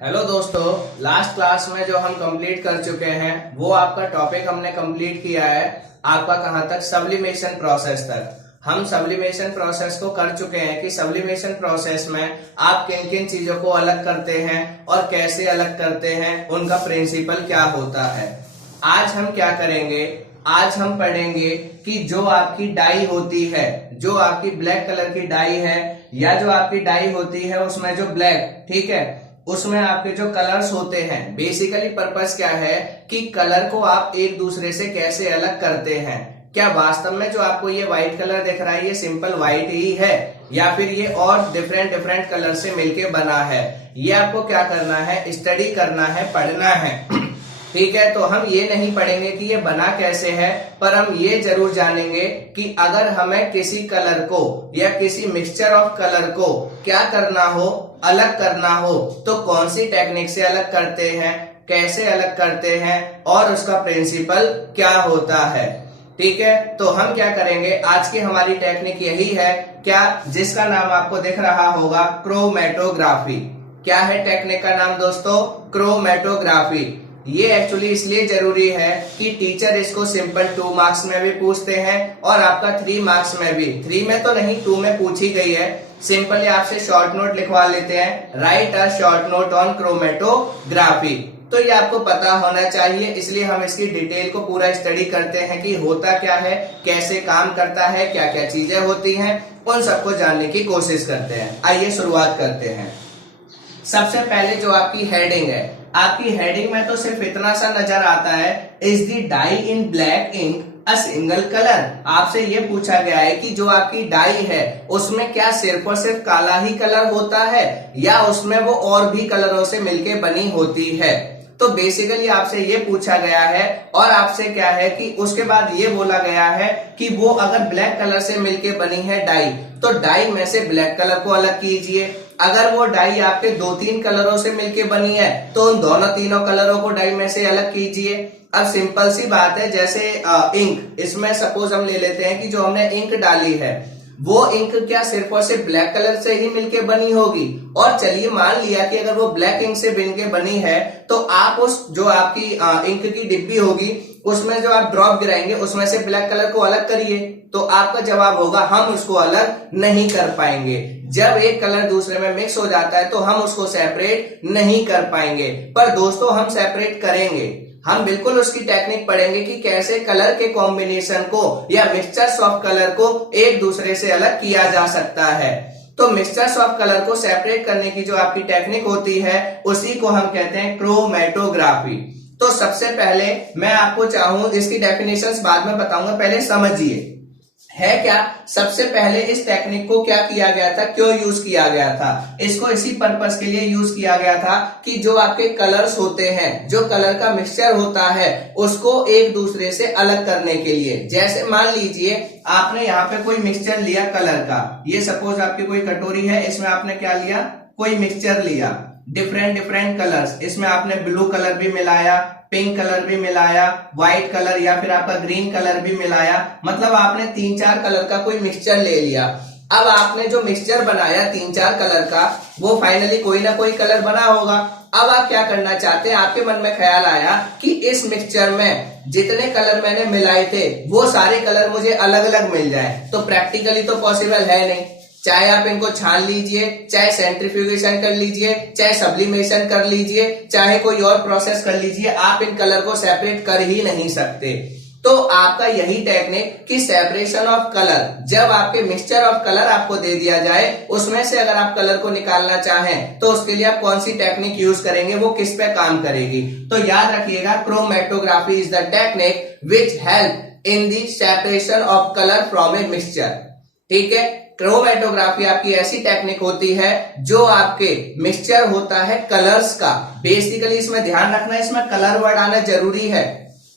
Hello दोस्तों, last class में जो हम कंप्लीट कर चुके हैं वो आपका टॉपिक हमने कंप्लीट किया है। आपका कहां तक? सब्लिमेशन प्रोसेस तक। हम सब्लिमेशन प्रोसेस को कर चुके हैं कि सब्लिमेशन प्रोसेस में आप किन किन चीजों को अलग करते हैं और कैसे अलग करते हैं, उनका प्रिंसिपल क्या होता है। आज हम क्या करेंगे? आज हम पढ़ेंगे कि जो आपकी डाई होती है, जो आपकी ब्लैक कलर की डाई है या जो आपकी डाई होती है उसमें जो ब्लैक, ठीक है, उसमें आपके जो कलर्स होते हैं, बेसिकली पर्पस क्या है कि कलर को आप एक दूसरे से कैसे अलग करते हैं। क्या वास्तव में जो आपको ये व्हाइट कलर दिख रहा है ये सिंपल व्हाइट ही है या फिर ये और डिफरेंट डिफरेंट कलर से मिलके बना है? ये आपको क्या करना है? स्टडी करना है, पढ़ना है। ठीक है, तो हम ये नहीं पढ़ेंगे कि ये बना कैसे है, पर हम ये जरूर जानेंगे कि अगर हमें किसी कलर को या किसी मिक्सचर ऑफ कलर को क्या करना हो, अलग करना हो, तो कौन सी टेक्निक से अलग करते हैं, कैसे अलग करते हैं और उसका प्रिंसिपल क्या होता है। ठीक है, तो हम क्या करेंगे? आज की हमारी टेक्निक यही है, क्या, जिसका नाम आपको दिख रहा होगा क्रोमेटोग्राफी। क्या है टेक्निक का नाम दोस्तों? क्रोमेटोग्राफी। ये एक्चुअली इसलिए जरूरी है कि टीचर इसको सिंपल 2 मार्क्स में भी पूछते हैं और आपका 3 मार्क्स में भी। 3 में तो नहीं, 2 में पूछी गई है। सिंपली आपसे शॉर्ट नोट लिखवा लेते हैं, right a short note on chromatography. तो ये आपको पता होना चाहिए, इसलिए हम इसकी डिटेल को पूरा स्टडी करते हैं कि होता क्या है, कैसे काम करता है, क्या क्या चीजें होती हैं, उन सबको जानने की कोशिश करते हैं। आइए शुरुआत करते हैं। सबसे पहले जो आपकी हेडिंग है, आपकी हेडिंग में तो सिर्फ इतना सा नजर आता है, is the dye in black ink a single colour. आपसे ये पूछा गया है कि जो आपकी डाई है उसमें क्या सिर्फ और सिर्फ काला ही कलर होता है या उसमें वो और भी कलरों से मिलके बनी होती है। तो बेसिकली आपसे ये पूछा गया है और आपसे क्या है कि उसके बाद ये बोला गया है कि वो अगर ब्लैक कलर से मिलके बनी है डाई, तो डाई में से ब्लैक कलर को अलग कीजिए। अगर वो डाई आपके 2-3 कलरों से मिलके बनी है तो उन दोनों तीनों कलरों को डाई में से अलग कीजिए। अब सिंपल सी बात है, जैसे इंक, इसमें सपोज हम ले लेते हैं कि जो हमने इंक डाली है वो इंक क्या सिर्फ और सिर्फ ब्लैक कलर से ही मिलके बनी होगी। और चलिए मान लिया कि अगर वो ब्लैक इंक से मिलके बनी है तो आप उस जो आपकी इंक की डिब्बी होगी उसमें जो आप ड्रॉप गिराएंगे उसमें से ब्लैक कलर को अलग करिए, तो आपका जवाब होगा हम उसको अलग नहीं कर पाएंगे। जब एक कलर दूसरे में मिक्स हो जाता है तो हम उसको सेपरेट नहीं कर पाएंगे। पर दोस्तों हम सेपरेट करेंगे, हम बिल्कुल उसकी टेक्निक पढ़ेंगे कि कैसे कलर के कॉम्बिनेशन को या मिक्सचर्स ऑफ कलर को एक दूसरे से अलग किया जा सकता है। तो मिक्सचर्स ऑफ कलर को सेपरेट करने की जो आपकी टेक्निक होती है उसी को हम कहते हैं क्रोमेटोग्राफी। तो सबसे पहले मैं आपको चाहूं, इसकी डेफिनेशंस बाद में बताऊंगा, पहले समझिए है क्या। सबसे पहले इस टेक्निक को क्या किया गया था, क्यों यूज किया गया था? इसको इसी पर्पस के लिए यूज किया गया था कि जो आपके कलर्स होते हैं, जो कलर का मिक्सचर होता है, उसको एक दूसरे से अलग करने के लिए। जैसे मान लीजिए आपने यहाँ पे कोई मिक्सचर लिया कलर का, ये सपोज आपकी कोई कटोरी है, इसमें आपने क्या लिया, कोई मिक्सचर लिया, डिफरेंट डिफरेंट कलर्स, इसमें आपने ब्लू कलर भी मिलाया, पिंक कलर भी मिलाया, व्हाइट कलर या फिर आपका ग्रीन कलर भी मिलाया, मतलब आपने 3-4 कलर का कोई मिक्सचर ले लिया। अब आपने जो मिक्सचर बनाया 3-4 कलर का, वो फाइनली कोई ना कोई कलर बना होगा। अब आप क्या करना चाहते हैं, आपके मन में ख्याल आया कि इस मिक्सचर में जितने कलर मैंने मिलाए थे वो सारे कलर मुझे अलग अलग मिल जाए। तो प्रैक्टिकली तो पॉसिबल है नहीं, चाहे आप इनको छान लीजिए, चाहे सेंट्रीफ्यूगेशन कर लीजिए, चाहे सब्लिमेशन कर लीजिए, चाहे कोई और प्रोसेस कर लीजिए, आप इन कलर को सेपरेट कर ही नहीं सकते। तो आपका यही टेक्निक कि सेपरेशन ऑफ कलर, जब आपके मिक्सचर ऑफ कलर आपको दे दिया जाए उसमें से अगर आप कलर को निकालना चाहें तो उसके लिए आप कौन सी टेक्निक यूज करेंगे, वो किस पे काम करेगी। तो याद रखिएगा, chromatography is the technique which help in the separation of colour from a mixture. ठीक है, क्रोमेटोग्राफी आपकी ऐसी टेक्निक होती है जो आपके मिक्सचर होता है कलर्स का। बेसिकली इसमें ध्यान रखना, इसमें कलर वर्ड आना जरूरी है।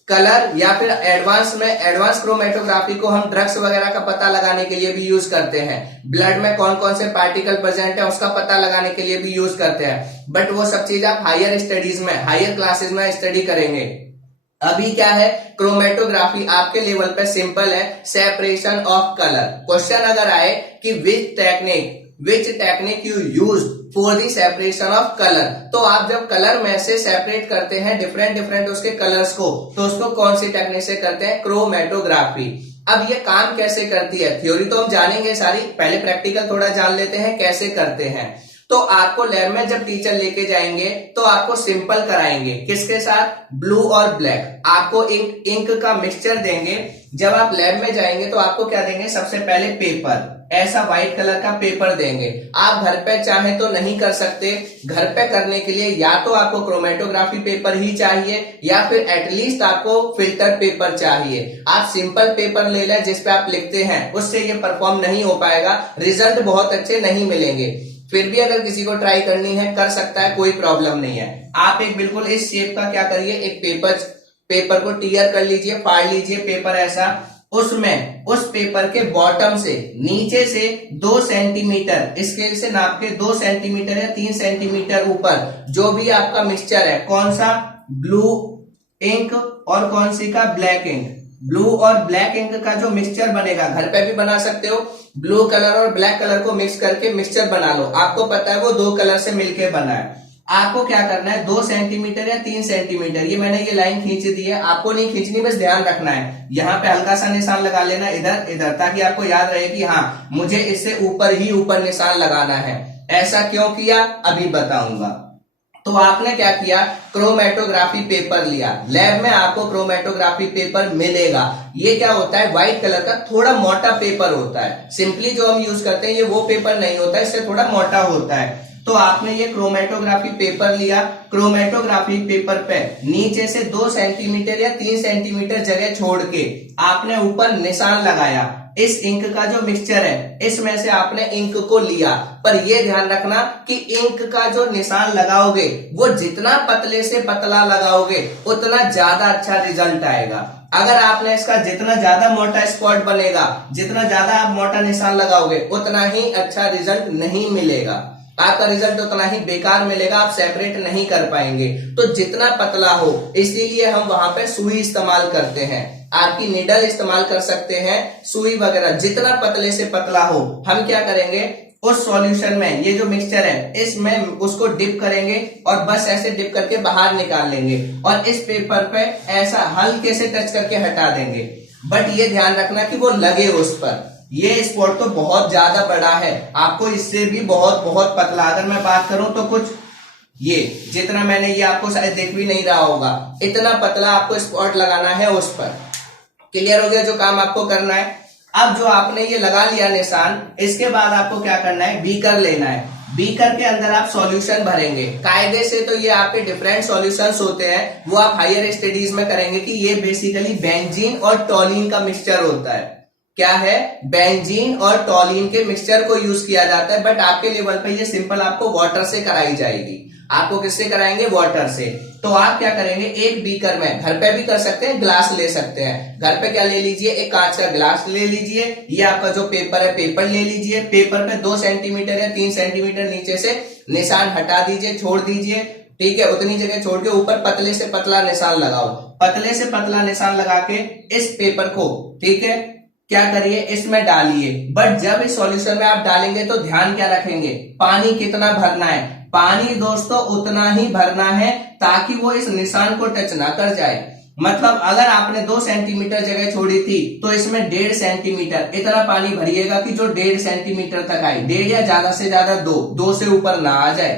कलर या फिर एडवांस क्रोमेटोग्राफी को हम ड्रग्स वगैरह का पता लगाने के लिए भी यूज करते हैं। ब्लड में कौन कौन से पार्टिकल प्रेजेंट है उसका पता लगाने के लिए भी यूज करते हैं। बट वो सब चीज आप हायर स्टडीज में, हायर क्लासेस में स्टडी करेंगे। अभी क्या है, क्रोमेटोग्राफी आपके लेवल पे सिंपल है, सेपरेशन ऑफ कलर। क्वेश्चन अगर आए कि which technique you use for the separation of colour. तो आप जब कलर में से सेपरेट करते हैं डिफरेंट डिफरेंट उसके कलर्स को, तो उसको कौन सी टेक्निक से करते हैं? क्रोमेटोग्राफी। अब ये काम कैसे करती है? थ्योरी तो हम जानेंगे सारी, पहले प्रैक्टिकल थोड़ा जान लेते हैं कैसे करते हैं। तो आपको लैब में जब टीचर लेके जाएंगे तो आपको सिंपल कराएंगे, किसके साथ? ब्लू और ब्लैक। आपको इंक का मिक्सचर देंगे। जब आप लैब में जाएंगे तो आपको क्या देंगे? सबसे पहले पेपर, ऐसा व्हाइट कलर का पेपर देंगे। आप घर पे चाहे तो नहीं कर सकते, घर पे करने के लिए या तो आपको क्रोमेटोग्राफी पेपर ही चाहिए या फिर एटलीस्ट आपको फिल्टर पेपर चाहिए। आप सिंपल पेपर ले लें जिसपे आप लिखते हैं, उससे ये परफॉर्म नहीं हो पाएगा, रिजल्ट बहुत अच्छे नहीं मिलेंगे। फिर भी अगर किसी को ट्राई करनी है कर सकता है, कोई प्रॉब्लम नहीं है। आप एक बिल्कुल इस शेप का क्या करिए, एक पेपर को टीयर कर लीजिए, फाड़ लीजिए पेपर ऐसा। उसमें उस पेपर के बॉटम से नीचे से 2 सेंटीमीटर स्केल से नाप के 2 सेंटीमीटर या 3 सेंटीमीटर ऊपर जो भी आपका मिक्सचर है, कौन सा? ब्लू इंक और कौन सी का? Black ink. ब्लू और ब्लैक इंक का जो मिक्सचर बनेगा, घर पे भी बना सकते हो, ब्लू कलर और ब्लैक कलर को मिक्स करके मिक्सचर बना लो। आपको पता है वो 2 कलर से मिलके बना है। आपको क्या करना है? 2 सेंटीमीटर या 3 सेंटीमीटर, ये मैंने ये लाइन खींच दी है, आपको नहीं खींचनी, बस ध्यान रखना है। यहाँ पे हल्का सा निशान लगा लेना इधर इधर, ताकि आपको याद रहे कि हाँ मुझे इससे ऊपर ही ऊपर निशान लगाना है। ऐसा क्यों किया अभी बताऊंगा। तो आपने क्या किया? क्रोमेटोग्राफी पेपर लिया। लैब में आपको क्रोमेटोग्राफी पेपर मिलेगा। ये क्या होता है? व्हाइट कलर का थोड़ा मोटा पेपर होता है। सिंपली जो हम यूज करते हैं ये वो पेपर नहीं होता है, इससे थोड़ा मोटा होता है। तो आपने ये क्रोमेटोग्राफी पेपर लिया। क्रोमेटोग्राफी पेपर पे नीचे से 2 सेंटीमीटर या 3 सेंटीमीटर जगह छोड़ के आपने ऊपर निशान लगाया। इस इंक का जो मिक्सचर है इसमें से आपने इंक को लिया, पर यह ध्यान रखना कि इंक का जो निशान लगाओगे वो जितना पतले से पतला लगाओगे उतना ज्यादा अच्छा रिजल्ट आएगा। अगर आपने इसका जितना ज्यादा मोटा स्पॉट बनेगा, जितना ज्यादा आप मोटा निशान लगाओगे उतना ही अच्छा रिजल्ट नहीं मिलेगा, आपका रिजल्ट उतना ही बेकार मिलेगा, आप सेपरेट नहीं कर पाएंगे। तो जितना पतला हो, इसीलिए हम वहां पे सुई इस्तेमाल करते हैं। आपकी नीडल इस्तेमाल कर सकते हैं, सुई वगैरह, जितना पतले से पतला हो। हम क्या करेंगे? उस सॉल्यूशन में ये जो मिक्सचर है इसमें उसको डिप करेंगे और बस ऐसे डिप करके बाहर निकाल लेंगे और इस पेपर पे ऐसा हल्के से टच करके हटा देंगे। बट ये ध्यान रखना कि वो लगे उस पर। ये स्पॉट तो बहुत ज्यादा बड़ा है, आपको इससे भी बहुत बहुत पतला, अगर मैं बात करूं तो कुछ ये जितना मैंने ये आपको शायद देख भी नहीं रहा होगा, इतना पतला आपको स्पॉट लगाना है उस पर। क्लियर हो गया जो काम आपको करना है। अब जो आपने ये लगा लिया निशान, इसके बाद आपको क्या करना है? बीकर लेना है। बीकर के अंदर आप सॉल्यूशन भरेंगे। कायदे से तो ये आपके डिफरेंट सॉल्यूशंस होते हैं, वो आप हायर स्टडीज में करेंगे कि ये बेसिकली बेंजीन और टॉलिन का मिक्सचर होता है। क्या है? बेंजीन और टॉलिन के मिक्सचर को यूज किया जाता है। बट आपके लेवल पे ये सिंपल आपको वाटर से कराई जाएगी। आपको किससे कराएंगे? वाटर से। तो आप क्या करेंगे? एक बीकर में, घर पे भी कर सकते हैं, ग्लास ले सकते हैं। घर पे क्या ले लीजिए? एक कांच का ग्लास ले लीजिए। ये आपका जो पेपर है पेपर ले लीजिए। पेपर पे 2 सेंटीमीटर या 3 सेंटीमीटर नीचे से निशान हटा दीजिए, छोड़ दीजिए। ठीक है, उतनी जगह छोड़ के ऊपर पतले से पतला निशान लगाओ। पतले से पतला निशान लगा के इस पेपर को, ठीक है, क्या करिए? इसमें डालिए। बट जब इस सॉल्यूशन में आप डालेंगे तो ध्यान क्या रखेंगे? पानी कितना भरना है? पानी दोस्तों उतना ही भरना है ताकि वो इस निशान को टच ना कर जाए। मतलब अगर आपने 2 सेंटीमीटर जगह छोड़ी थी तो इसमें 1.5 सेंटीमीटर इतना पानी भरिएगा कि जो 1.5 सेंटीमीटर तक आए। 1.5 या ज्यादा से ज्यादा 2 से ऊपर ना आ जाए।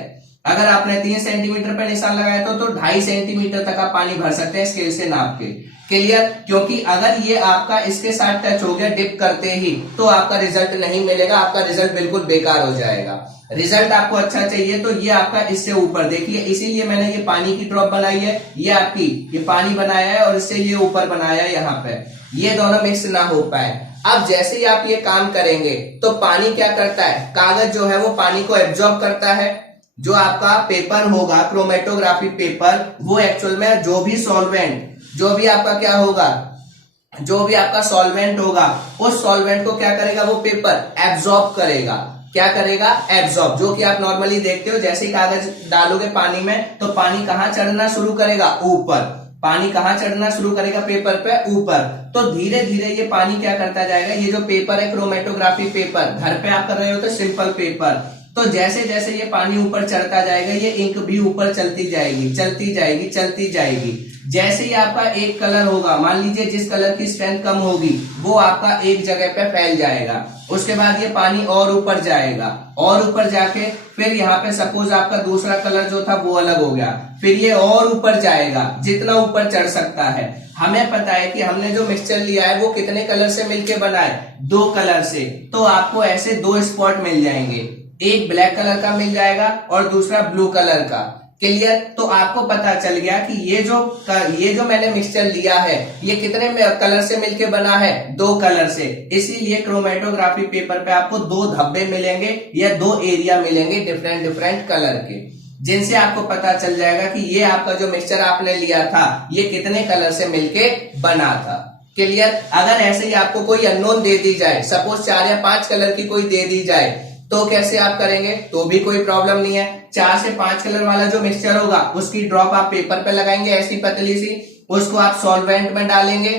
अगर आपने 3 सेंटीमीटर पे निशान लगाया तो 2.5 सेंटीमीटर तक आप पानी भर सकते हैं स्केल से नाप के। क्लियर? क्योंकि अगर ये आपका इसके साथ टच हो गया डिप करते ही तो आपका रिजल्ट नहीं मिलेगा, आपका रिजल्ट बिल्कुल बेकार हो जाएगा। रिजल्ट आपको अच्छा चाहिए तो ये आपका इससे ऊपर, देखिए इसीलिए मैंने ये पानी की ड्रॉप बनाई है, ये आपकी ये पानी बनाया है और इससे ये ऊपर बनाया है यहाँ पे, ये दोनों मिक्स ना हो पाए। अब जैसे ही आप ये काम करेंगे तो पानी क्या करता है? कागज जो है वो पानी को एब्जॉर्ब करता है। जो आपका पेपर होगा क्रोमेटोग्राफी पेपर, वो एक्चुअल में जो भी सॉल्वेंट, जो भी आपका क्या होगा, जो भी आपका सॉल्वेंट होगा उस सॉल्वेंट को क्या करेगा? वो पेपर एब्जॉर्ब करेगा। क्या करेगा? एब्जॉर्ब। जो कि आप नॉर्मली देखते हो, जैसे ही कागज डालोगे पानी में तो पानी कहां चढ़ना शुरू करेगा? ऊपर। पानी कहां चढ़ना शुरू करेगा? पेपर पे ऊपर। तो धीरे धीरे ये पानी क्या करता जाएगा? ये जो पेपर है क्रोमेटोग्राफी पेपर, घर पे आप कर रहे हो तो सिंपल पेपर, तो जैसे जैसे ये पानी ऊपर चढ़ता जाएगा ये इंक भी ऊपर चलती जाएगी चलती जाएगी चलती जाएगी। जैसे ही आपका एक कलर होगा, मान लीजिए जिस कलर की स्ट्रेंथ कम होगी वो आपका एक जगह पे फैल जाएगा। उसके बाद ये पानी और ऊपर जाएगा और ऊपर जाके फिर यहाँ पे सपोज आपका दूसरा कलर जो था वो अलग हो गया, फिर ये और ऊपर जाएगा जितना ऊपर चढ़ सकता है। हमें पता है कि हमने जो मिक्सचर लिया है वो कितने कलर से मिलके बना है, 2 कलर से। तो आपको ऐसे 2 स्पॉट मिल जाएंगे, एक ब्लैक कलर का मिल जाएगा और दूसरा ब्लू कलर का। क्लियर? तो आपको पता चल गया कि ये जो मैंने मिक्सचर लिया है ये कितने कलर से मिलके बना है, 2 कलर से। इसीलिए क्रोमेटोग्राफी पेपर पे आपको 2 धब्बे मिलेंगे या 2 एरिया मिलेंगे डिफरेंट डिफरेंट कलर के, जिनसे आपको पता चल जाएगा कि ये आपका जो मिक्सचर आपने लिया था ये कितने कलर से मिलके बना था। क्लियर? अगर ऐसे ही आपको कोई अननोन दे दी जाए, सपोज 4 या 5 कलर की कोई दे दी जाए, तो कैसे आप करेंगे? तो भी कोई प्रॉब्लम नहीं है। 4 से 5 कलर वाला जो मिक्सचर होगा उसकी ड्रॉप आप पेपर पे लगाएंगे ऐसी पतली सी, उसको आप सॉल्वेंट में डालेंगे।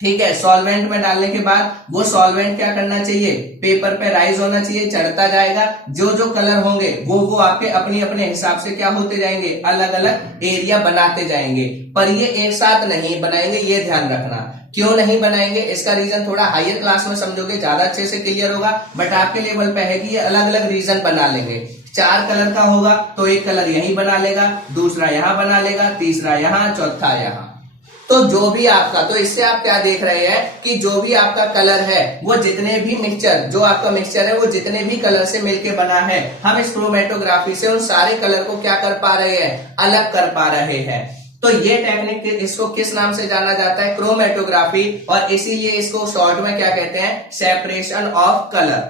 ठीक है, सॉल्वेंट में डालने के बाद वो सॉल्वेंट क्या करना चाहिए, पेपर पे राइज होना चाहिए, चढ़ता जाएगा। जो जो कलर होंगे वो आपके अपने अपने हिसाब से क्या होते जाएंगे, अलग अलग एरिया बनाते जाएंगे। पर ये एक साथ नहीं बनाएंगे, ये ध्यान रखना। क्यों नहीं बनाएंगे इसका रीजन थोड़ा हायर क्लास में समझोगे ज्यादा अच्छे से क्लियर होगा, बट आपके लेवल पे है कि ये अलग अलग रीजन बना लेंगे। 4 कलर का होगा तो एक कलर यहीं बना लेगा, दूसरा यहां बना लेगा, तीसरा यहां, चौथा यहां। तो जो भी आपका, तो इससे आप क्या देख रहे हैं कि जो भी आपका कलर है वो जितने भी मिक्सचर, जो आपका मिक्सचर है वो जितने भी कलर से मिलके बना है, हम इस क्रोमेटोग्राफी से उन सारे कलर को क्या कर पा रहे हैं, अलग कर पा रहे हैं। तो ये टेक्निक इसको किस नाम से जाना जाता है, क्रोमेटोग्राफी, और इसीलिए इसको शॉर्ट में क्या कहते हैं, सेपरेशन ऑफ कलर।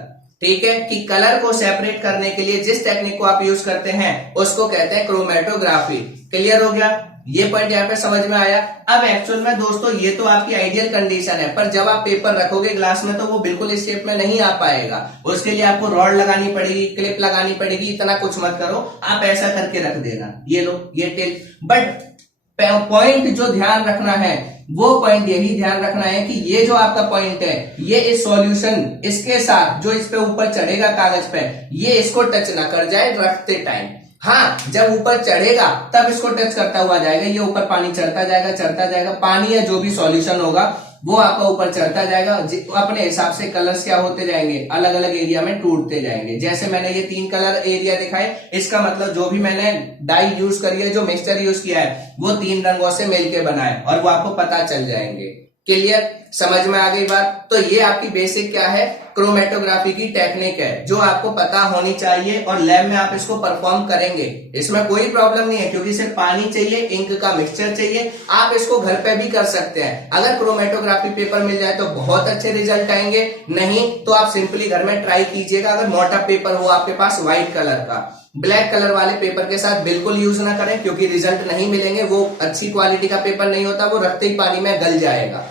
ठीक है, कि कलर को सेपरेट करने के लिए जिस टेक्निक को आप यूज करते हैं उसको कहते हैं क्रोमेटोग्राफी। क्लियर हो गया? ये पॉइंट यहाँ पे समझ में आया। अब एक्चुअल में दोस्तों ये तो आपकी आइडियल कंडीशन है, पर जब आप पेपर रखोगे ग्लास में तो वो बिल्कुल इस शेप में नहीं आ पाएगा। उसके लिए आपको रॉड लगानी पड़ेगी, क्लिप लगानी पड़ेगी। इतना कुछ मत करो, आप ऐसा करके रख देना, ये लो ये टेल। बट पॉइंट जो ध्यान रखना है वो पॉइंट यही ध्यान रखना है कि ये जो आपका पॉइंट है ये इस सॉल्यूशन इसके साथ जो इस पे ऊपर चढ़ेगा कागज पे, ये इसको टच ना कर जाए रखते टाइम। हाँ, जब ऊपर चढ़ेगा तब इसको टच करता हुआ जाएगा, ये ऊपर पानी चढ़ता जाएगा चढ़ता जाएगा, पानी या जो भी सॉल्यूशन होगा वो आपका ऊपर चढ़ता जाएगा। अपने हिसाब से कलर्स क्या होते जाएंगे, अलग अलग एरिया में टूटते जाएंगे। जैसे मैंने ये 3 कलर एरिया दिखाए, इसका मतलब जो भी मैंने डाई यूज करी है, जो मिक्सचर यूज किया है वो 3 रंगों से मिलके बना है और वो आपको पता चल जाएंगे। क्लियर? समझ में आ गई बात? तो ये आपकी बेसिक क्या है, क्रोमेटोग्राफी की टेक्निक है जो आपको पता होनी चाहिए और लैब में आप इसको परफॉर्म करेंगे। इसमें कोई प्रॉब्लम नहीं है क्योंकि सिर्फ पानी चाहिए, इंक का मिक्सचर चाहिए, आप इसको घर पे भी कर सकते हैं। अगर क्रोमेटोग्राफी पेपर मिल जाए तो बहुत अच्छे रिजल्ट आएंगे, नहीं तो आप सिंपली घर में ट्राई कीजिएगा। अगर मोटा पेपर हो आपके पास व्हाइट कलर का, ब्लैक कलर वाले पेपर के साथ बिल्कुल यूज ना करें क्योंकि रिजल्ट नहीं मिलेंगे। वो अच्छी क्वालिटी का पेपर नहीं होता, वो रखते ही पानी में गल जाएगा।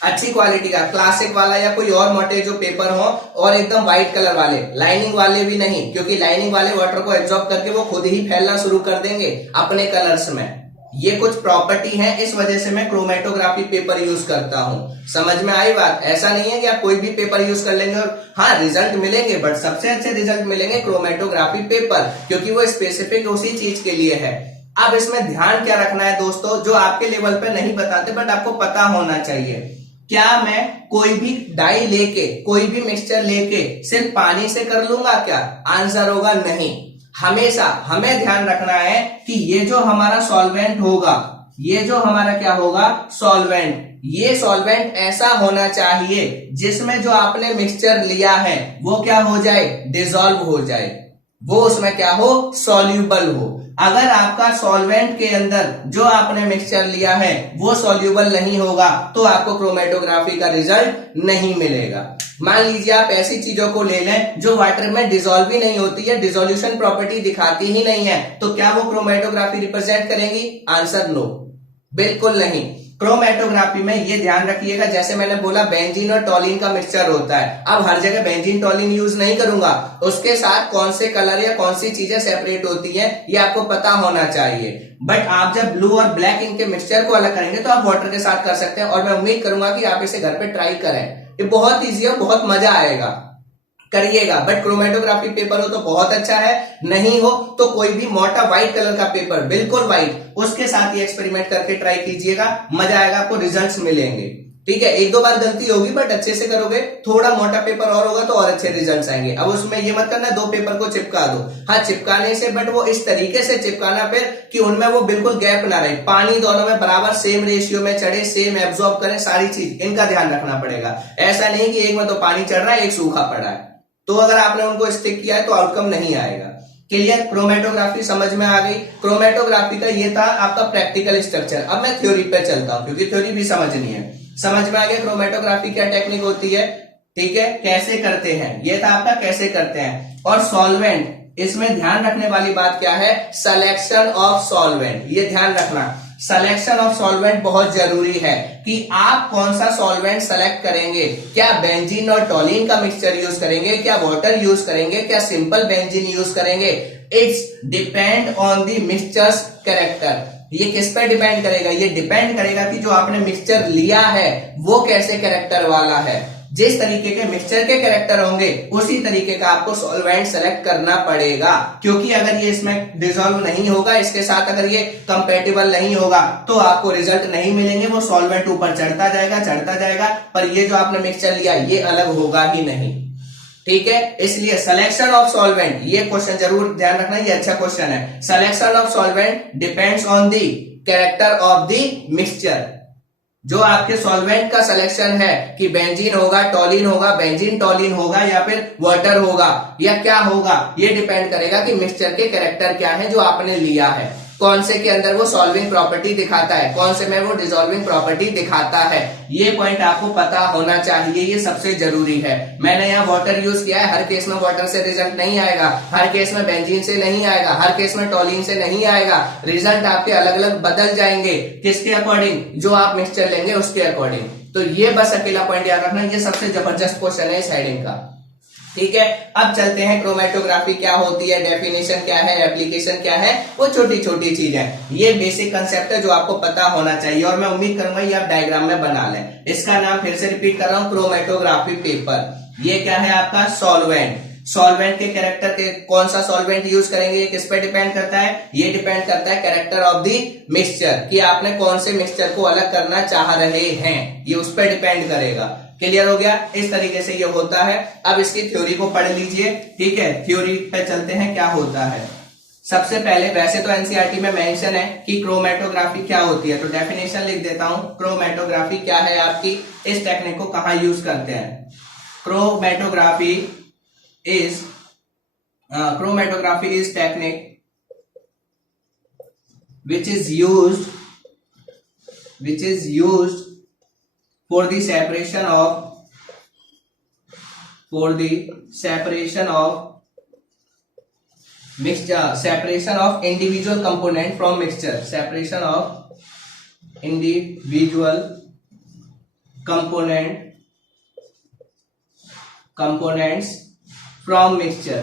अच्छी क्वालिटी का क्लासिक वाला या कोई और मोटे जो पेपर हो, और एकदम व्हाइट कलर वाले, लाइनिंग वाले भी नहीं, क्योंकि लाइनिंग वाले वाटर को एब्जॉर्ब करके वो खुद ही फैलना शुरू कर देंगे अपने कलर्स में। ये कुछ प्रॉपर्टी है, इस वजह से मैं क्रोमेटोग्राफी पेपर यूज करता हूं। समझ में आई बात? ऐसा नहीं है कि आप कोई भी पेपर यूज कर लेंगे और हाँ रिजल्ट मिलेंगे, बट सबसे अच्छे रिजल्ट मिलेंगे क्रोमेटोग्राफी पेपर, क्योंकि वो स्पेसिफिक उसी चीज के लिए है। अब इसमें ध्यान क्या रखना है दोस्तों, जो आपके लेवल पे नहीं बताते बट आपको पता होना चाहिए। क्या मैं कोई भी डाई लेके, कोई भी मिक्सचर लेके सिर्फ पानी से कर लूंगा क्या? आंसर होगा नहीं। हमेशा हमें ध्यान रखना है कि ये जो हमारा सॉल्वेंट होगा, ये जो हमारा क्या होगा, सॉल्वेंट, ये सॉल्वेंट ऐसा होना चाहिए जिसमें जो आपने मिक्सचर लिया है वो क्या हो जाए, डिसॉल्व हो जाए, वो उसमें क्या हो, सॉल्यूबल हो। अगर आपका सॉल्वेंट के अंदर जो आपने मिक्सचर लिया है वो सॉल्यूबल नहीं होगा तो आपको क्रोमेटोग्राफी का रिजल्ट नहीं मिलेगा। मान लीजिए आप ऐसी चीजों को ले लें जो वाटर में डिसॉल्व ही नहीं होती है, डिसोल्यूशन प्रॉपर्टी दिखाती ही नहीं है, तो क्या वो क्रोमेटोग्राफी रिप्रेजेंट करेंगी? आंसर नो, बिल्कुल नहीं। क्रोमेटोग्राफी में ये ध्यान रखिएगा, जैसे मैंने बोला बेंजीन और टॉलिन का मिक्सचर होता है। अब हर जगह बेंजीन टॉलिन यूज नहीं करूंगा, उसके साथ कौन से कलर या कौन सी चीजें सेपरेट होती हैं ये आपको पता होना चाहिए। बट आप जब ब्लू और ब्लैक इंक के मिक्सचर को अलग करेंगे तो आप वाटर के साथ कर सकते हैं, और मैं उम्मीद करूंगा कि आप इसे घर पे ट्राई करें। ये बहुत ईजी है, बहुत मजा आएगा। करिएगा। बट क्रोमेटोग्राफी पेपर हो तो बहुत अच्छा है, नहीं हो तो कोई भी मोटा व्हाइट कलर का पेपर, बिल्कुल व्हाइट, उसके साथ ही एक्सपेरिमेंट करके ट्राई कीजिएगा, मजा आएगा, आपको रिजल्ट्स मिलेंगे। ठीक है, एक दो बार गलती होगी बट अच्छे से करोगे, थोड़ा मोटा पेपर और होगा तो और अच्छे रिजल्ट्स आएंगे। अब उसमें ये मत करना दो पेपर को चिपका दो, हाँ चिपकाने से, बट वो इस तरीके से चिपकाना फिर कि उनमें वो बिल्कुल गैप ना रहे, पानी दोनों में बराबर सेम रेशियो में चढ़े, सेम एब्जॉर्ब करें, सारी चीज इनका ध्यान रखना पड़ेगा। ऐसा नहीं कि एक में तो पानी चढ़ रहा है एक सूखा पड़ा है, तो अगर आपने उनको स्टिक किया है तो आउटकम नहीं आएगा। क्लियर, क्रोमेटोग्राफी समझ में आ गई। क्रोमेटोग्राफी का ये था आपका प्रैक्टिकल स्ट्रक्चर। अब मैं थ्योरी पे चलता हूं क्योंकि थ्योरी भी समझनी है। समझ में आ गया क्रोमेटोग्राफी क्या टेक्निक होती है, ठीक है, कैसे करते हैं, ये था आपका कैसे करते हैं। और सॉल्वेंट, इसमें ध्यान रखने वाली बात क्या है, सिलेक्शन ऑफ सॉल्वेंट, ये ध्यान रखना, सिलेक्शन ऑफ सॉल्वेंट बहुत जरूरी है कि आप कौन सा सॉल्वेंट सेलेक्ट करेंगे। क्या बेंजीन और टोलिन का मिक्सचर यूज करेंगे, क्या वाटर यूज करेंगे, क्या सिंपल बेंजीन यूज करेंगे, it's depend on the mixtures character. ये किस पे डिपेंड करेगा, ये डिपेंड करेगा कि जो आपने मिक्सचर लिया है वो कैसे कैरेक्टर वाला है। जिस तरीके के मिक्सचर के कैरेक्टर होंगे उसी तरीके का आपको सॉल्वेंट सेलेक्ट करना पड़ेगा, क्योंकि अगर ये इसमें डिसॉल्व नहीं होगा, इसके साथ अगर ये कंपेटिबल नहीं होगा तो आपको रिजल्ट नहीं मिलेंगे। वो सॉल्वेंट ऊपर चढ़ता जाएगा, पर ये जो आपने मिक्सचर लिया ये अलग होगा ही नहीं। ठीक है, इसलिए सिलेक्शन ऑफ सॉल्वेंट, ये क्वेश्चन जरूर ध्यान रखना, ये अच्छा क्वेश्चन है। Selection of solvent depends on the character of the mixture. जो आपके सॉल्वेंट का सिलेक्शन है कि बेंजीन होगा, टोलिन होगा, बेंजीन टोलिन होगा या फिर वाटर होगा या क्या होगा, ये डिपेंड करेगा कि मिक्सचर के कैरेक्टर क्या है जो आपने लिया है। कौन से के अंदर वो सॉल्विंग प्रॉपर्टी दिखाता है, कौन से में वो डिसॉल्विंग प्रॉपर्टी दिखाता है, ये पॉइंट आपको पता होना चाहिए, ये सबसे जरूरी है। मैंने यहाँ वाटर यूज किया है, हर केस में वाटर से रिजल्ट नहीं आएगा, हर केस में बेंजीन से नहीं आएगा, हर केस में टोलिन से नहीं आएगा, रिजल्ट आपके अलग अलग बदल जाएंगे। किसके अकॉर्डिंग, जो आप मिक्सचर लेंगे उसके अकॉर्डिंग। तो ये बस अकेला पॉइंट याद रखना, ये सबसे जबरदस्त क्वेश्चन है इस हेडिंग का। ठीक है, अब चलते हैं क्रोमेटोग्राफी क्या होती है, डेफिनेशन क्या है, एप्लीकेशन क्या है, वो छोटी छोटी चीजें। ये बेसिक कंसेप्ट है जो आपको पता होना चाहिए और मैं उम्मीद करूंगा ये आप डायग्राम में बना लें। इसका नाम फिर से रिपीट कर रहा हूं, क्रोमेटोग्राफी पेपर। ये क्या है आपका सॉल्वेंट। सॉल्वेंट के कैरेक्टर के, कौन सा सॉल्वेंट यूज करेंगे ये किस पे डिपेंड करता है, ये डिपेंड करता है कैरेक्टर ऑफ द मिक्सचर, कि आपने कौन से मिक्सचर को अलग करना चाह रहे हैं, ये उस पर डिपेंड करेगा। क्लियर हो गया, इस तरीके से ये होता है। अब इसकी थ्योरी को पढ़ लीजिए। ठीक है, थ्योरी पे चलते हैं, क्या होता है। सबसे पहले, वैसे तो एनसीईआरटी में मेंशन है कि क्रोमेटोग्राफी क्या होती है, तो डेफिनेशन लिख देता हूं। क्रोमेटोग्राफी क्या है आपकी, इस टेक्निक को कहां यूज करते हैं। Chromatography is technique which is used for the separation of individual component from mixture, separation of individual components from mixture।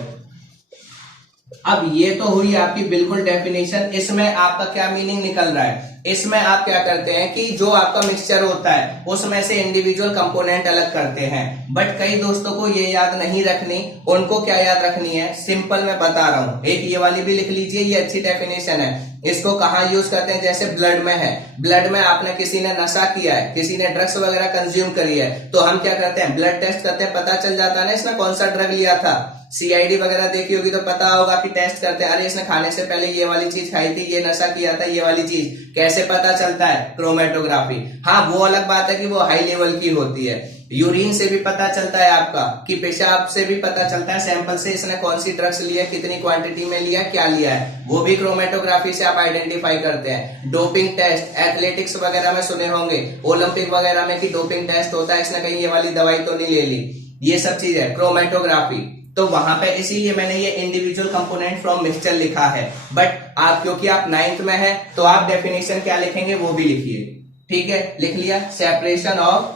अब ये तो हुई आपकी बिल्कुल डेफिनेशन। इसमें आपका क्या मीनिंग निकल रहा है, इसमें आप क्या करते हैं कि जो आपका मिक्सचर होता है उसमें से इंडिविजुअल कंपोनेंट अलग करते हैं। बट कई दोस्तों को ये याद नहीं रखनी, उनको क्या याद रखनी है, सिंपल मैं बता रहा हूं। एक ये वाली भी लिख लीजिए, ये अच्छी डेफिनेशन है। इसको कहाँ यूज करते हैं, जैसे ब्लड में है, ब्लड में आपने किसी ने नशा किया है, किसी ने ड्रग्स वगैरह कंज्यूम करी है, तो हम क्या करते हैं, ब्लड टेस्ट करते हैं, पता चल जाता है ना इसने कौन सा ड्रग लिया था। सीआईडी वगैरह देखी होगी तो पता होगा कि टेस्ट करते हैं, अरे इसने खाने से पहले ये वाली चीज खाई थी, ये नशा किया था, ये वाली चीज। कैसे पता चलता है, क्रोमेटोग्राफी। हाँ, वो अलग बात है कि वो हाई लेवल की होती है। यूरिन से भी पता चलता है आपका, कि पेशाब से भी पता चलता है, सैंपल से इसने कौन सी ड्रग्स लिया, कितनी क्वांटिटी में लिया, क्या लिया है, वो भी क्रोमेटोग्राफी से आप आइडेंटिफाई करते हैं। डोपिंग टेस्ट, एथलेटिक्स वगैरह में सुने होंगे, ओलंपिक वगैरह में कि डोपिंग टेस्ट होता है, इसने कहीं ये वाली दवाई तो नहीं ले ली, ये सब चीज है क्रोमेटोग्राफी। तो वहां पे इसीलिए मैंने ये इंडिविजुअल कंपोनेंट फ्रॉम मिक्सचर लिखा है। बट आप, क्योंकि आप 9th में है, तो आप डेफिनेशन क्या लिखेंगे वो भी लिखिए। ठीक है, लिख लिया। सेपरेशन ऑफ,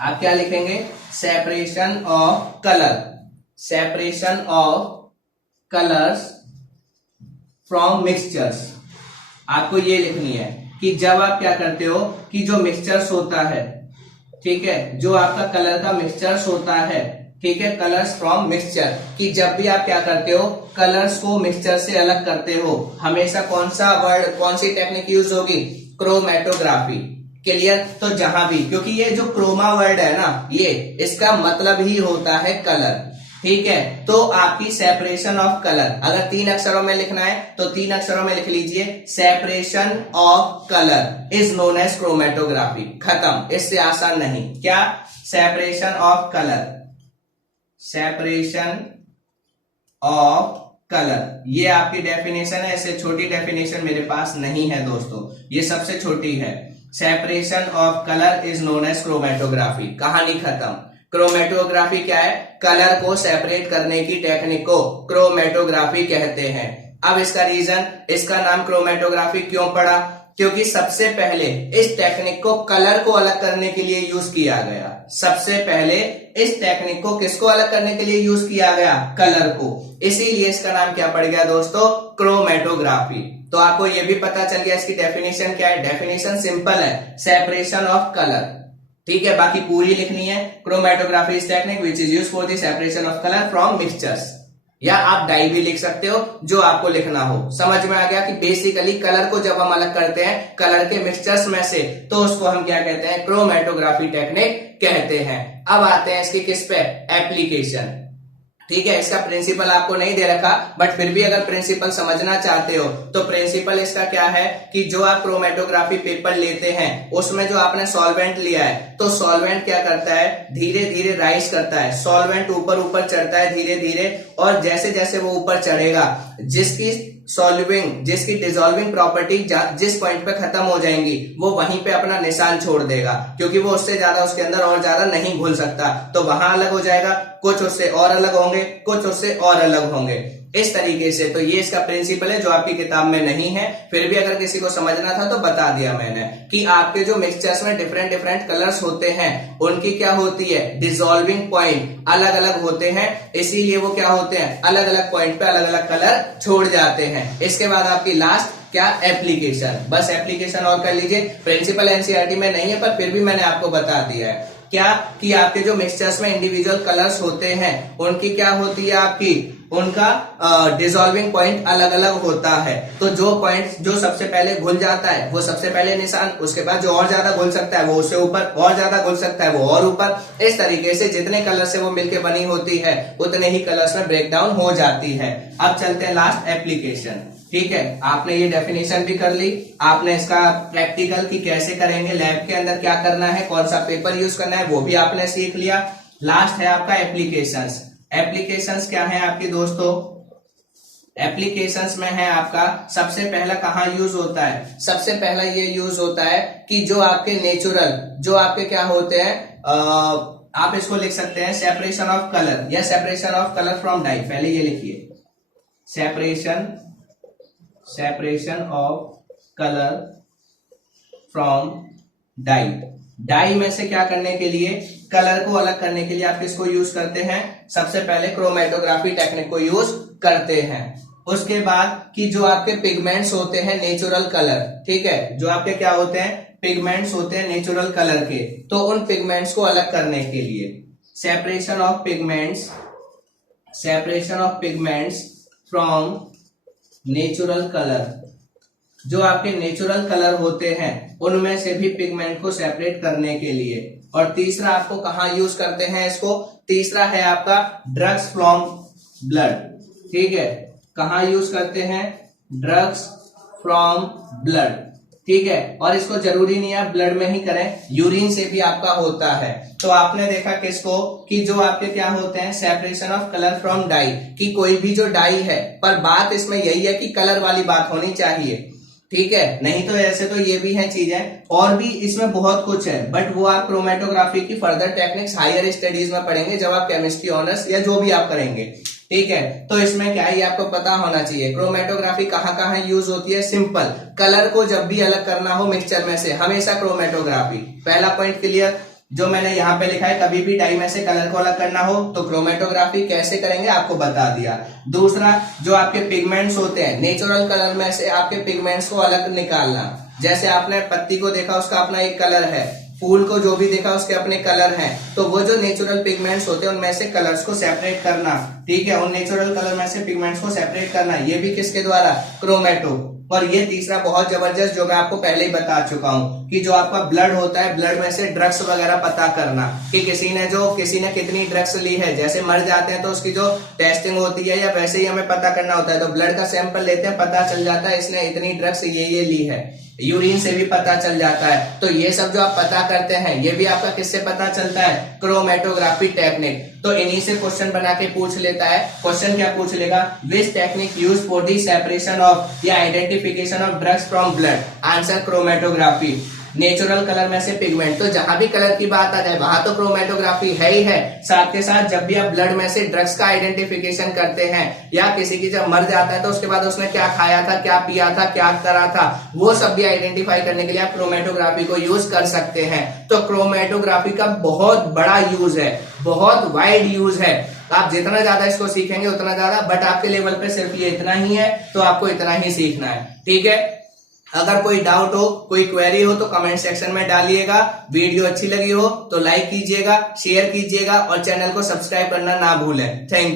आप क्या लिखेंगे, separation of colours from mixtures. आपको ये लिखनी है कि जब आप क्या करते हो कि जो मिक्सचर्स होता है, ठीक है, जो आपका कलर का मिक्सचर्स होता है ठीक है, कलर्स फ्रॉम मिक्सचर, कि जब भी आप क्या करते हो कलर्स को मिक्सचर से अलग करते हो, हमेशा कौन सा वर्ड, कौन सी टेक्निक यूज होगी, क्रोमेटोग्राफी। क्लियर? तो जहां भी, क्योंकि ये जो क्रोमा वर्ड है ना, ये इसका मतलब ही होता है कलर। ठीक है, तो आपकी सेपरेशन ऑफ कलर, अगर 3 अक्षरों में लिखना है तो 3 अक्षरों में लिख लीजिए, separation of colour is known as chromatography. खत्म, इससे आसान नहीं। क्या? Separation of colour, separation of colour, ये आपकी डेफिनेशन है। इससे छोटी डेफिनेशन मेरे पास नहीं है दोस्तों, ये सबसे छोटी है। Separation of colour is known as chromatography. कहानी खत्म। क्रोमेटोग्राफी क्या है? कलर को सेपरेट करने की टेक्निक को क्रोमेटोग्राफी कहते हैं। अब इसका रीजन, इसका नाम क्रोमेटोग्राफी क्यों पड़ा? क्योंकि सबसे पहले इस टेक्निक को कलर को अलग करने के लिए यूज किया गया। सबसे पहले इस टेक्निक को किसको अलग करने के लिए यूज किया गया? कलर को। इसीलिए इसका नाम क्या पड़ गया दोस्तों? क्रोमेटोग्राफी। तो आपको यह भी पता चल गया इसकी डेफिनेशन क्या है। डेफिनेशन सिंपल है, सेपरेशन ऑफ कलर। ठीक है, बाकी पूरी लिखनी है। Chromatography is technique which is use for the separation of colour from mixtures, या आप डाई भी लिख सकते हो, जो आपको लिखना हो। समझ में आ गया कि बेसिकली कलर को जब हम अलग करते हैं कलर के मिक्सचर्स में से, तो उसको हम क्या कहते हैं? क्रोमेटोग्राफी टेक्निक कहते हैं। अब आते हैं इसकी किस पे? एप्लीकेशन। ठीक है, इसका प्रिंसिपल आपको नहीं दे रखा, बट फिर भी अगर प्रिंसिपल समझना चाहते हो तो प्रिंसिपल इसका क्या है कि जो आप क्रोमेटोग्राफी पेपर लेते हैं उसमें जो आपने सॉल्वेंट लिया है, तो सॉल्वेंट क्या करता है? धीरे धीरे राइज करता है। सॉल्वेंट ऊपर ऊपर चढ़ता है धीरे धीरे, और जैसे जैसे वो ऊपर चढ़ेगा, जिसकी डिसॉल्विंग प्रॉपर्टी जिस पॉइंट पे खत्म हो जाएंगी, वो वहीं पे अपना निशान छोड़ देगा, क्योंकि वो उससे ज्यादा उसके अंदर और ज्यादा नहीं घुल सकता। तो वहां अलग हो जाएगा, कुछ उससे और अलग होंगे, कुछ उससे और अलग होंगे, इस तरीके से। तो ये इसका प्रिंसिपल है जो आपकी किताब में नहीं है, फिर भी अगर किसी को समझना था तो बता दिया मैंने कि आपके जो मिक्सचर्स में डिफरेंट डिफरेंट कलर्स होते हैं, उनकी क्या होती है? डिसॉल्विंग पॉइंट अलग अलग होते हैं, इसीलिए वो क्या होते हैं? अलग अलग पॉइंट पे अलग अलग कलर छोड़ जाते हैं। इसके बाद आपकी लास्ट क्या? एप्लीकेशन। बस एप्लीकेशन और कर लीजिए, प्रिंसिपल एनसीईआरटी में नहीं है, पर फिर भी मैंने आपको बता दिया है। क्या? कि आपके जो मिक्सचर्स में इंडिविजुअल कलर्स होते हैं, उनकी क्या होती है? आपकी उनका डिसॉल्विंग पॉइंट अलग अलग होता है। तो जो पॉइंट जो सबसे पहले घुल जाता है वो सबसे पहले निशान, उसके बाद जो और ज्यादा घुल सकता है वो उससे ऊपर, और ज्यादा घुल सकता है वो और ऊपर। इस तरीके से जितने कलर से वो मिलकर बनी होती है उतने ही कलर्स में ब्रेक डाउन हो जाती है। अब चलते हैं लास्ट, एप्लीकेशन। ठीक है, आपने ये डेफिनेशन भी कर ली, आपने इसका प्रैक्टिकल की कैसे करेंगे, लैब के अंदर क्या करना है, कौन सा पेपर यूज करना है, वो भी आपने सीख लिया। लास्ट है आपका एप्लीकेशंस। एप्लीकेशंस क्या है आपकी दोस्तों? एप्लीकेशंस में है आपका सबसे पहला कहाँ यूज होता है? सबसे पहला ये यूज होता है कि जो आपके नेचुरल, जो आपके क्या होते हैं, आप इसको लिख सकते हैं सेपरेशन ऑफ कलर या separation of colour from dye. पहले ये लिखिए, separation of colour from dye. Dye में से क्या करने के लिए? कलर को अलग करने के लिए आप किसको यूज करते हैं? सबसे पहले क्रोमेटोग्राफी टेक्निक को यूज करते हैं। उसके बाद कि जो आपके पिगमेंट्स होते हैं नेचुरल कलर, ठीक है, जो आपके क्या होते हैं? पिगमेंट्स होते हैं नेचुरल कलर के, तो उन पिगमेंट्स को अलग करने के लिए separation of pigments from natural colour. जो आपके नेचुरल कलर होते हैं उनमें से भी पिगमेंट को सेपरेट करने के लिए। और तीसरा आपको कहाँ यूज करते हैं इसको? तीसरा है आपका ड्रग्स फ्रॉम ब्लड। ठीक है, कहाँ यूज करते हैं? Drugs from blood. ठीक है, और इसको जरूरी नहीं है आप ब्लड में ही करें, यूरिन से भी आपका होता है। तो आपने देखा किसको कि जो आपके क्या होते हैं? Separation of colour from dye, कि कोई भी जो डाई है, पर बात इसमें यही है कि कलर वाली बात होनी चाहिए। ठीक है, नहीं तो ऐसे तो ये भी है चीजें, और भी इसमें बहुत कुछ है, बट वो आप क्रोमेटोग्राफी की फर्दर टेक्निक्स हायर स्टडीज में पढ़ेंगे जब आप केमिस्ट्री ऑनर्स या जो भी आप करेंगे। ठीक है, तो इसमें क्या है ये आपको पता होना चाहिए। क्रोमेटोग्राफी कहाँ कहाँ यूज होती है? सिंपल, कलर को जब भी अलग करना हो मिक्सचर में से, हमेशा क्रोमेटोग्राफी। पहला पॉइंट क्लियर, जो मैंने यहाँ पे लिखा है, कभी भी डाई में से कलर को अलग करना हो तो क्रोमेटोग्राफी कैसे करेंगे आपको बता दिया। दूसरा, जो आपके पिगमेंट्स होते हैं नेचुरल कलर में से आपके पिगमेंट्स को अलग निकालना। जैसे आपने पत्ती को देखा, उसका अपना एक कलर है, फूल को जो भी देखा उसके अपने कलर हैं, तो वो जो नेचुरल पिगमेंट्स होते हैं उनमें से कलर्स को सेपरेट करना, ठीक है, उन नेचुरल कलर में से पिगमेंट्स को सेपरेट करना, ये भी किसके द्वारा, क्रोमेटो। और ये तीसरा बहुत जबरदस्त जो मैं आपको पहले ही बता चुका हूं कि जो आपका ब्लड होता है, ब्लड में से ड्रग्स वगैरह पता करना कि किसी ने कितनी ड्रग्स ली है, जैसे मर जाते हैं तो उसकी जो टेस्टिंग होती है या वैसे ही हमें पता करना होता है, तो ब्लड का सैंपल लेते हैं, पता चल जाता है इसने इतनी ड्रग्स ये ली है, यूरिन से भी पता चल जाता है। तो ये सब जो आप पता करते हैं ये भी आपका किससे पता चलता है, क्रोमेटोग्राफी टेक्निक। तो इन्हीं से क्वेश्चन बना के पूछ लेता है। क्वेश्चन क्या पूछ लेगा, which technique use for the separation of या identification of drugs from blood, answer chromatography. Natural colour में से पिगमेंट, तो जहां भी कलर की बात आ जाए वहां तो क्रोमेटोग्राफी है ही है, साथ के साथ जब भी आप ब्लड में से ड्रग्स का आइडेंटिफिकेशन करते हैं या किसी की जब मर जाता है तो उसके बाद उसने क्या खाया था, क्या पिया था, क्या करा था, वो सब भी आइडेंटिफाई करने के लिए आप क्रोमेटोग्राफी को यूज कर सकते हैं। तो क्रोमेटोग्राफी का बहुत बड़ा यूज है, बहुत वाइड यूज है। आप जितना ज्यादा इसको सीखेंगे उतना ज्यादा, बट आपके लेवल पे सिर्फ ये इतना ही है, तो आपको इतना ही सीखना है, ठीक है। अगर कोई डाउट हो, कोई क्वेरी हो तो कमेंट सेक्शन में डालिएगा। वीडियो अच्छी लगी हो तो लाइक कीजिएगा, शेयर कीजिएगा और चैनल को सब्सक्राइब करना ना भूलें। Thank you.